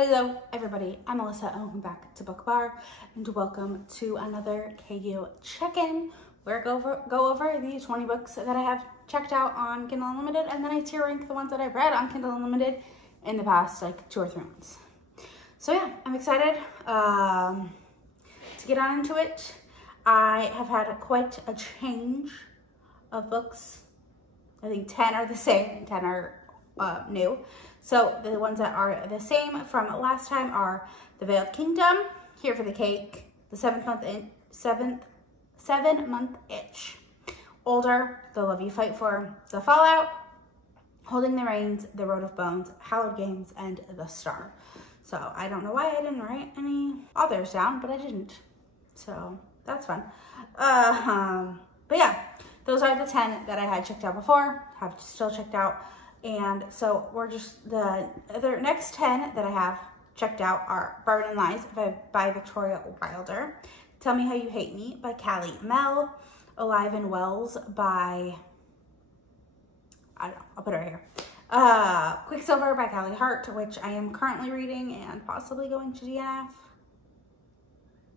Hello everybody, I'm Melissa and welcome back to Book Bar and welcome to another KU check-in where I go over the 20 books that I have checked out on Kindle Unlimited, and then I tier rank the ones that I've read on Kindle Unlimited in the past like 2 or 3 months. So yeah, I'm excited to get on into it. I have had quite a change of books. I think 10 are the same and 10 are new. So the ones that are the same from last time are The Veiled Kingdom, Here for the Cake, The 7-Month Itch, Older, The Love You Fight For, The Fallout, Holding the Reins, The Road of Bones, Hallowed Games, and The Star. So I don't know why I didn't write any authors down, but I didn't. So that's fun. But yeah, those are the 10 that I had checked out before, have still checked out. And so we're just, the next 10 that I have checked out are Burbon and Lies by Victoria Wilder, Tell Me How You Hate Me by Callie, Melle, Alive and Wells by, I don't know, I'll put it right here. Quicksilver by Callie, Hart, which I am currently reading and possibly going to DNF.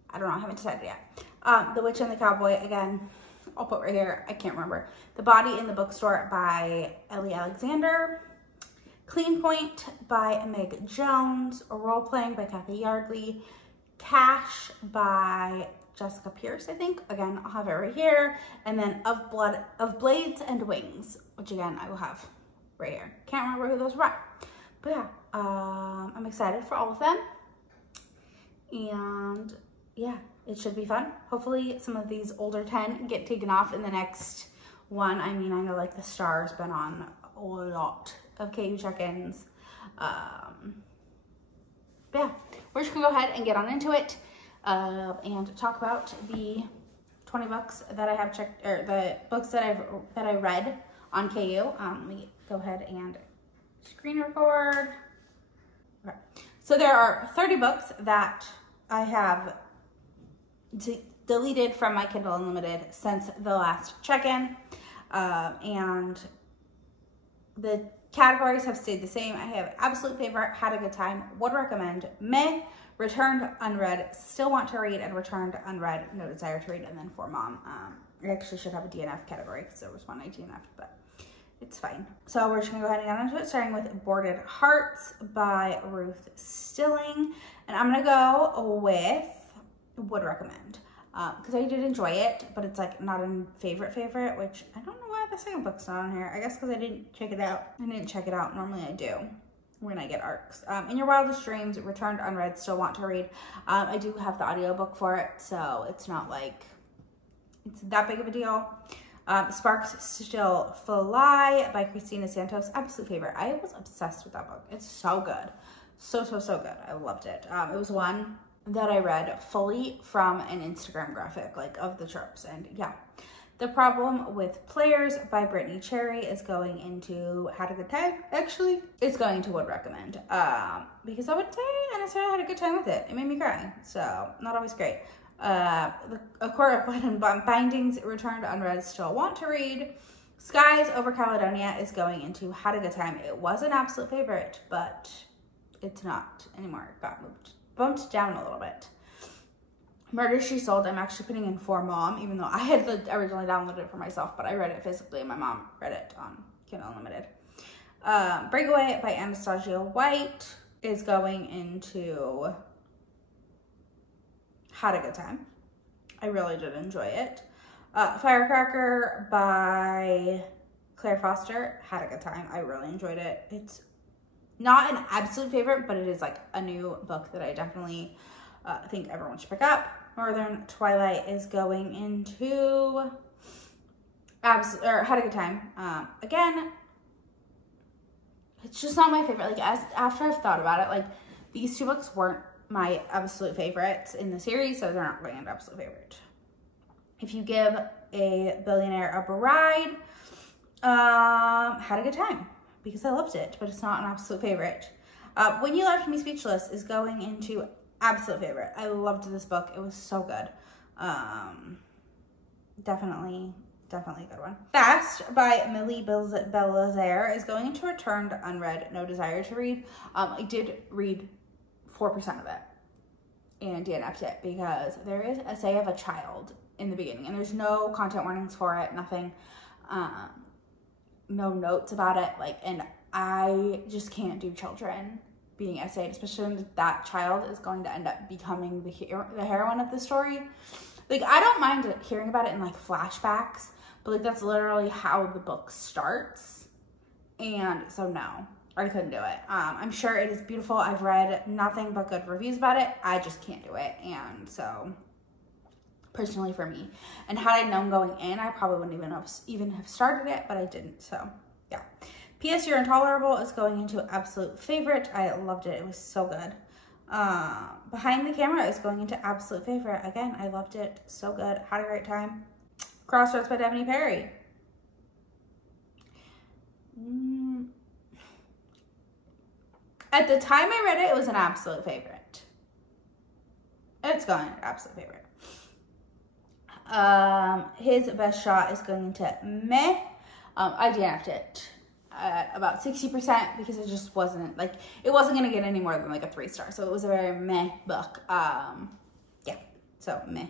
I don't know, I haven't decided yet. The Witch and the Cowboy, again, I'll put right here, I can't remember. The Body in the Bookstore by Ellie Alexander. Clean Point by Meg Jones. Role Playing by Cathy Yardley. Cash by Jessica Pierce, I think. Again, I'll have it right here. And then Of Blades and Wings, which again, I will have right here. Can't remember who those were. But yeah, I'm excited for all of them. And yeah, it should be fun. Hopefully some of these older 10 get taken off in the next one. I mean, I know like The Star's been on a lot of KU check-ins. But yeah, we're just gonna go ahead and get on into it and talk about the 20 books that I have checked, or the books that I read on KU. Let me go ahead and screen record. Okay. So there are 30 books that I have deleted from my Kindle Unlimited since the last check-in, and the categories have stayed the same. I have absolute favorite, had a good time, would recommend, meh, returned unread, still want to read, and returned unread, no desire to read, and then for mom. I actually should have a DNF category because there was one I DNF'd, but it's fine. So we're just gonna go ahead and get into it, starting with Boarded Hearts by Ruth Stilling, and I'm gonna go with would recommend because I did enjoy it, but it's like not a favorite, which I don't know why the second book's not on here. I guess because I didn't check it out. Normally I do when I get arcs. In Your Wildest Dreams, returned unread, still want to read. I do have the audiobook for it, so it's not like it's that big of a deal. Sparks Still Fly by Christina Santos, absolute favorite. I was obsessed with that book. It's so good, so good. I loved it. It was one that I read fully from an Instagram graphic, like of the tropes, and yeah. The Problem with Players by Brittany Cherry is going into Had a Good Time, actually. It's going to would recommend, because I would say I necessarily had a good time with it. It made me cry, so not always great. A Court of Blood and Bindings, returned unread, still want to read. Skies Over Caledonia is going into Had a Good Time. It was an absolute favorite, but it's not anymore. It got bumped down a little bit. Murder, She Sold, I'm actually putting in for mom, even though I had originally downloaded it for myself, but I read it physically and my mom read it on Kindle Unlimited. Breakaway by Anastasia White is going into Had a Good Time. I really did enjoy it. Firecracker by Claire Foster, had a good time. I really enjoyed it. It's not an absolute favorite, but it is like a new book that I definitely think everyone should pick up. Northern Twilight is going into had a good time. Again, it's just not my favorite. Like after I've thought about it, like these 2 books weren't my absolute favorites in the series, so they're not going into absolute favorite. If You Give a Billionaire a Bride, had a good time because I loved it, but it's not an absolute favorite. When You Left Me Speechless is going into absolute favorite. I loved this book. It was so good. Definitely a good one. Fast by Millie Belazaire is going into returned unread, no desire to read. I did read 4% of it and DNF'd it because there is a say of a child in the beginning and there's no content warnings for it, nothing, no notes about it. Like, and I just can't do children being essayed, especially when that child is going to end up becoming the heroine of the story. Like, I don't mind hearing about it in like flashbacks, but like that's literally how the book starts. And so no, I couldn't do it. I'm sure it is beautiful. I've read nothing but good reviews about it. I just can't do it. And so personally for me, and had I known going in, I probably wouldn't even have started it, but I didn't. So yeah. P.S. You're Intolerable is going into absolute favorite. I loved it. It was so good. Behind the Camera is going into absolute favorite. Again, I loved it. So good. Had a great time. Crossroads by Jenni Bar. At the time I read it, it was an absolute favorite. It's going into absolute favorite. His Best Shot is going into meh. I DNF'd it at about 60% because it just wasn't, like, it wasn't going to get any more than like a 3-star. So it was a very meh book. Yeah, so meh.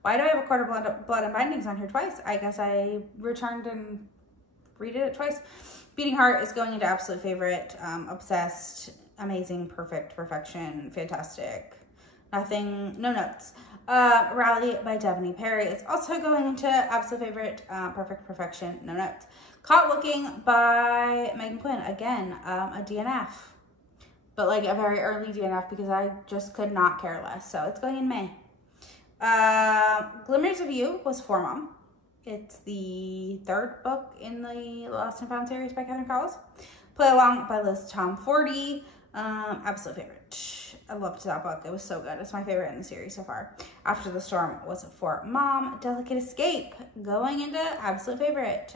Why do I have a Court of Blood and Bindings on here twice? I guess I returned and redid it twice. Beating Heart is going into absolute favorite. Obsessed, amazing, perfect, perfection, fantastic. Nothing, no notes. Rally by Jenni Bar is also going into absolute favorite. Perfect, perfection, no notes. Caught Looking by Megan Quinn. Again, a DNF. But like a very early DNF because I just could not care less. So it's going in May. Glimmers of You was for Mom. It's the 3rd book in the Lost and Found series by Catherine Cowles. Play Along by Liz Tom 40. Absolute favorite. I loved that book. It was so good. It's my favorite in the series so far. After the Storm was for Mom. Delicate Escape going into absolute favorite.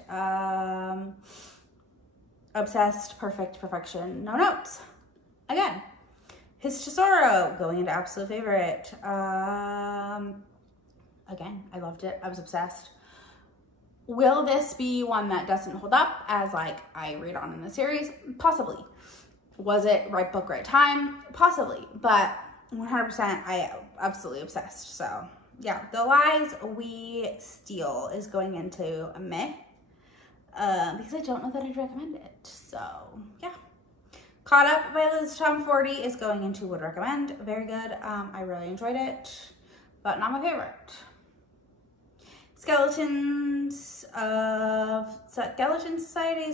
Obsessed, perfect, perfection, no notes. Again, His Tesoro going into absolute favorite. Again, I loved it. I was obsessed. Will this be one that doesn't hold up as like I read on in the series? Possibly. Was it right book, right time? Possibly. But 100% I absolutely obsessed. So yeah, The Lies We Steal is going into a meh. Because I don't know that I'd recommend it. So yeah. Caught Up by Liz Tom 40 is going into would recommend. Very good. I really enjoyed it, but not my favorite. Skeletons of Society.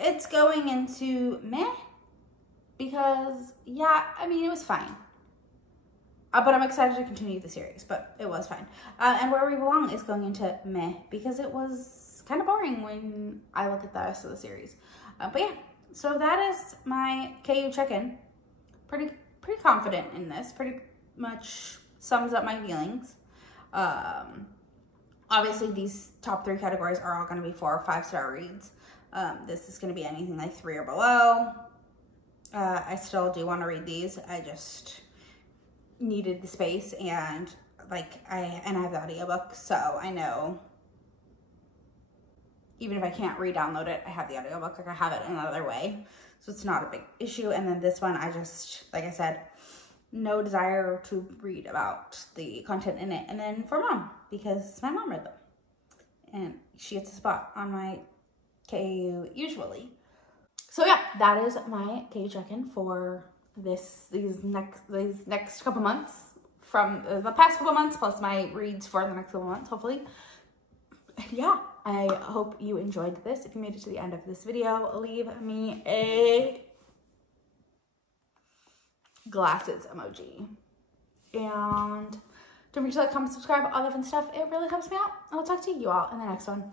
It's going into meh because, yeah, I mean, it was fine. But I'm excited to continue the series, but it was fine. And Where We Belong is going into meh because it was kind of boring when I look at the rest of the series. But yeah, so that is my KU check-in. Pretty confident in this. Pretty much sums up my feelings. Obviously these top 3 categories are all going to be 4 or 5-star reads. This is going to be anything like 3 or below. I still do want to read these. I just needed the space and like I have the audiobook, so I know even if I can't re-download it, I have the audiobook. Like I have it another way, so it's not a big issue. And then this one, I just, like I said, no desire to read about the content in it. And then for Mom, because my mom read them and she gets a spot on my KU usually. So yeah, that is my KU check-in for these next couple months, from the past couple months plus my reads for the next couple months, hopefully. Yeah, I hope you enjoyed this. If you made it to the end of this video, leave me a glasses emoji. And don't forget to like, comment, subscribe, all that fun stuff. It really helps me out. I'll talk to you all in the next one.